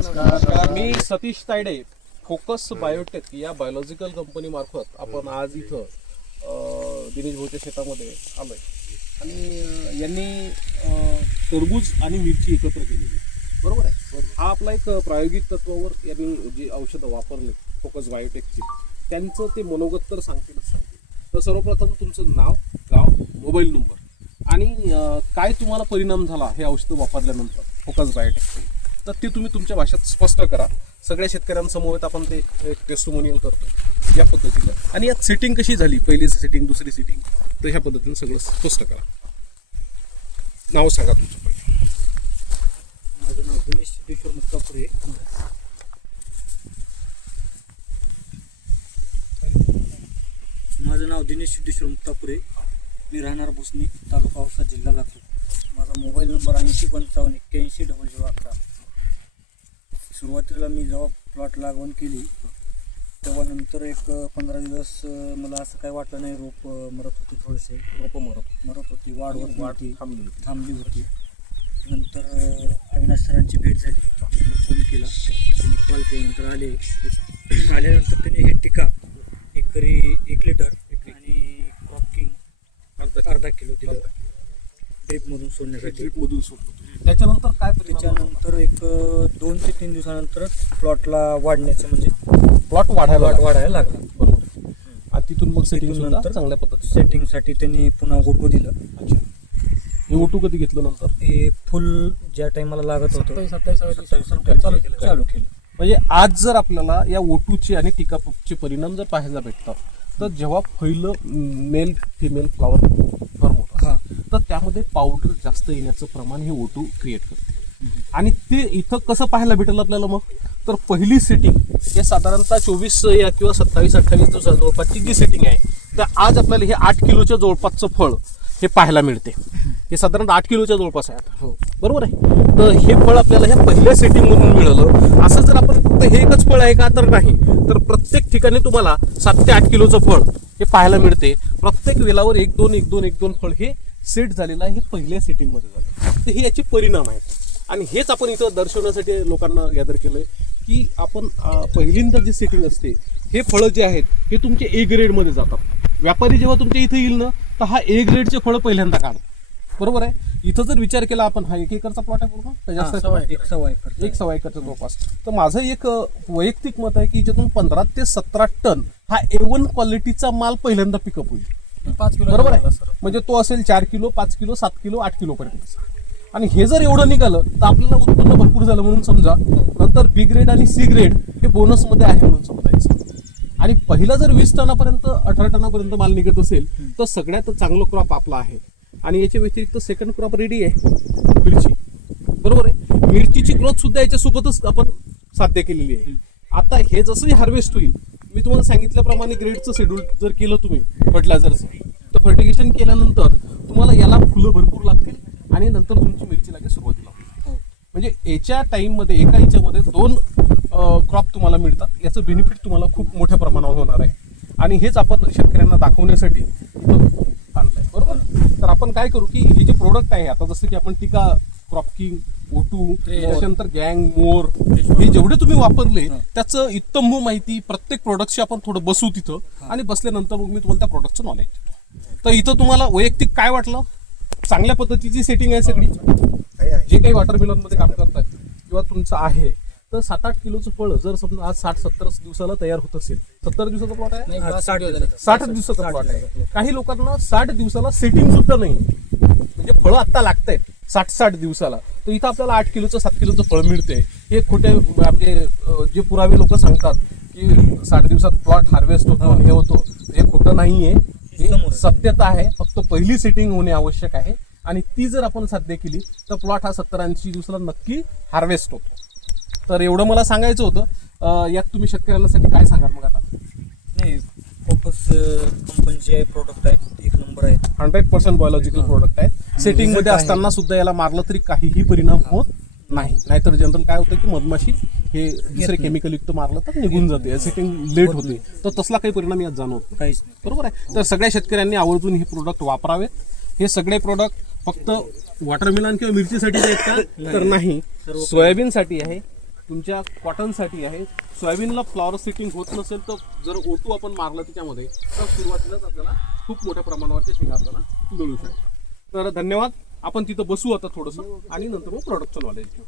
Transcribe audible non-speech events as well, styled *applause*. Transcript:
नमस्कार. मी Satish Tayade Focus Biotech या बायोलॉजिकल कंपनी मार्फत आपण आज इथं दिनेश भाऊच्या शेतामध्ये आलोय. आणि यांनी टरबूज आणि मिरची एकत्र केलेली बरोबर आहे? हा आपला एक प्रायोगिक तत्वावर यांनी जी औषधं वापरले फोकस बायोटेकची त्यांचं ते मनोगत तर सांगतीलच सांगतील. तर सर्वप्रथम तुमचं नाव गाव मोबाईल नंबर आणि काय तुम्हाला परिणाम झाला हे औषधं वापरल्यानंतर फोकस बायोटेकचे? तर ते तुम्ही तुमच्या भाषेत स्पष्ट करा. सगळ्या शेतकऱ्यांसमोर आपण ते एक टेस्टमोनियल करतो या पद्धतीनं. आणि यात सेटिंग कशी झाली? पहिली सेटिंग दुसरी सेटिंग तर ह्या पद्धतीनं सगळं स्पष्ट करा. नाव सांगा तुमचं पहिले. माझं नाव दिनेश सिद्धेश्वर मुक्तापुरे माझं नाव दिनेश सिद्धेश्वर मुक्तापुरे मी राहणार भुसणी तालुका औसा जिल्हा लातूर. माझा मोबाईल नंबर ऐंशी पंचावन्न एक्क्याऐंशी डबल झिरो अकरा. सुरुवातीला मी जेव्हा प्लॉट लागवण केली तेव्हा नंतर एक पंधरा दिवस मला असं काही वाटलं नाही रोप मरत होते थोडेसे. रोपं मरत मरत होती वाढ होत वाढ नव्हती. थांबली होती. थांबली होती. नंतर अविनाश सरांची भेट झाली. त्यांना फोन केला. त्यांनी कॉल. केल्यानंतर आले. आल्यानंतर त्यांनी हे टिका एकरी एक लिटर आणि क्रॉप किंग अर्धा किलो दिलं. ड्रिपमधून सोडण्यासाठी. ट्रीप मधून सोडतो त्याच्यानंतर काय त्याच्यानंतर एक दोन ते तीन दिवसानंतरच प्लॉटला वाढण्याचं म्हणजे प्लॉट वाढायला प्लॉट लागला. वाढायला लागला. बरोबर. आणि तिथून मग सेटिंग तिथून नंतर चांगल्या पद्धतीने. सेटिंगसाठी त्यांनी पुन्हा ओटो दिलं. अच्छा. हे ओटू कधी घेतलं नंतर? हे फुल ज्या टायमाला लागत होतं सत्तावीस सत्तावीस चालू चालू केलं. चालू केलं. म्हणजे आज जर आपल्याला या ओटूचे आणि टिकापूचे परिणाम जर पाहायला भेटतात तर जेव्हा पहिलं मेल फिमेल फ्लावर हा. तर त्यामध्ये पावडर जास्त येण्याचं प्रमाण हे ओटू क्रिएट करते. आणि ते इथं कसं पाहायला भेटेल आपल्याला मग? तर पहिली सेटिंग हे साधारणतः चोवीस या किंवा सत्तावीस अठ्ठावीस दिवसा जवळपासची जी सेटिंग आहे तर आज आपल्याला हे आठ किलोच्या जवळपासचं फळ हे पाहायला मिळते. हे साधारणतः आठ किलोच्या जवळपास आहे आता. हो. बरोबर आहे? तर हे फळ आपल्याला ह्या पहिल्या सेटिंग मधून मिळालं. असं जर आपण फक्त हे एकच फळ आहे का? तर नाही. तर प्रत्येक ठिकाणी तुम्हाला सात ते आठ किलोचं फळ हे पाहायला मिळते. प्रत्येक वेलावर एक दोन एक दोन एक दोन फळ हे सेट झालेलं आहे हे पहिल्या सेटिंगमध्ये झालं. तर हे याचे परिणाम आहेत. आणि हेच आपण इथं दर्शवण्यासाठी लोकांना गॅदर केलंय की आपण पहिल्यांदा जे सेटिंग असते हे फळं जे आहेत हे तुमचे ए ग्रेडमध्ये जातात. व्यापारी जेव्हा तुमच्या इथे येईल ना तर हा ए ग्रेडचे फळं पहिल्यांदा काढतात बरोबर आहे? इथं जर विचार केला आपण हा एक एकरचा प्लॉट आहे पूर्ण? आहे? एक सव्वा एकर. एक सव्वा एकरच्या जवळपास. तर माझं एक वैयक्तिक मत आहे की याच्यातून पंधरा ते सतरा टन हा एवन क्वालिटीचा माल पहिल्यांदा पिकअप होईल. पाच किलो बरोबर आहे? म्हणजे तो असेल चार किलो पाच किलो सात किलो आठ किलो पर्यंत. आणि हे जर एवढं निघालं तर आपल्याला उत्पन्न भरपूर झालं म्हणून समजा नंतर बी ग्रेड आणि सी ग्रेड हे बोनसमध्ये आहे म्हणून समजायचं. आणि पहिला जर वीस टनापर्यंत अठरा टनापर्यंत माल निघत असेल तर सगळ्यात चांगलं क्रॉप आपला आहे. आणि याच्या व्यतिरिक्त सेकंड क्रॉप रेडी आहे. मिरची. बरोबर आहे? मिरचीची ग्रोथ सुद्धा याच्यासोबतच आपण साध्य केलेली आहे. आता हे जसं हार्वेस्ट होईल मी तुम्हाला सांगितल्याप्रमाणे ग्रेडचं शेड्यूल जर केलं तुम्ही फर्टिलायझरचं तर फर्टिगेशन केल्यानंतर तुम्हाला याला फुलं भरपूर लागतील आणि नंतर तुमची मिरची लागेल सुरुवातीला. हो. म्हणजे याच्या टाईममध्ये एका याच्यामध्ये दोन क्रॉप तुम्हाला मिळतात. याचं बेनिफिट तुम्हाला खूप मोठ्या प्रमाणावर होणार आहे. आणि हेच आपण शेतकऱ्यांना दाखवण्यासाठी इथं आणलंय. बरोबर? तर आपण काय करू की हे जे प्रोडक्ट आहे आता जसं की आपण टीका क्रॉप किंग ओटू त्याच्यानंतर गँग मोर हे जेवढे तुम्ही वापरले त्याचं इत्तम माहिती प्रत्येक प्रोडक्टशी आपण थोडं बसू तिथं आणि बसल्यानंतर मग मी तुम्हाला त्या प्रोडक्टचं नॉलेज देतो. तर इथं तुम्हाला वैयक्तिक काय वाटलं? चांगल्या पद्धतीची सेटिंग आहे सगळी. जे काही वॉटरमध्ये काम करतात किंवा तुमचं आहे तर सात आठ किलोचं फळ जर समजा आज साठ सत्तर दिवसाला तयार होत असेल सत्तर दिवसाचा प्लॉट आहे? साठ दिवसाचा. प्लॉट आहे. काही लोकांना साठ दिवसाला सेटिंग सुद्धा नाही म्हणजे फळं आत्ता लागत आहेत साठ साठ दिवसाला. तर इथं आपल्याला आठ किलोचं सात किलोचं फळ मिळते हे खोटे म्हणजे अं, जे पुरावे लोक सांगतात की साठ दिवसात प्लॉट हार्वेस्ट होतो हे होतो हे खोटं नाहीये. हे समोर. सत्यता आहे. फक्त पहिली सेटिंग होणे आवश्यक आहे. आणि ती जर आपण साध्य केली तर प्लॉट हा सत्तर ऐंशी दिवसाला नक्की हार्वेस्ट होतो. तर एवढं मला सांगायचं होतं. यात तुम्ही शेतकऱ्यांसाठी काय सांगाल मग आता? नाही फोकस कंपनीचे प्रोडक्ट आहेत एक नंबर आहेत. हंड्रेड पर्सेंट बायोलॉजिकल प्रोडक्ट आहे सेटिंगमध्ये. असताना सुद्धा याला मारलं तरी काहीही परिणाम होत नाही. नाहीतर जनरल काय होतं की मधमाशी हे दुसरे. केमिकल युक्त मारलं तर निघून जाते. सेटिंग लेट होते तर तसला काही परिणाम यात जाणवत नाही. नाही. बरोबर आहे? तर सगळ्या शेतकऱ्यांनी आवर्जून हे प्रोडक्ट वापरावेत. हे सगळे प्रोडक्ट फक्त वॉटरमेलन किंवा मिरचीसाठी आहेत का? *laughs* तर नाही. सोयाबीनसाठी आहे. तुमच्या कॉटनसाठी आहे. सोयाबीनला फ्लॉवर सिटिंग होत नसेल तर जर ओटू आपण मारलं त्याच्यामध्ये तर सुरुवातीलाच आपल्याला खूप मोठ्या प्रमाणावरचे शेंगा आपल्याला मिळू शकतात. तर धन्यवाद. आपण तिथं बसू आता थोडंसं आणि नंतर मग प्रोडक्टचं नॉलेज घेऊ.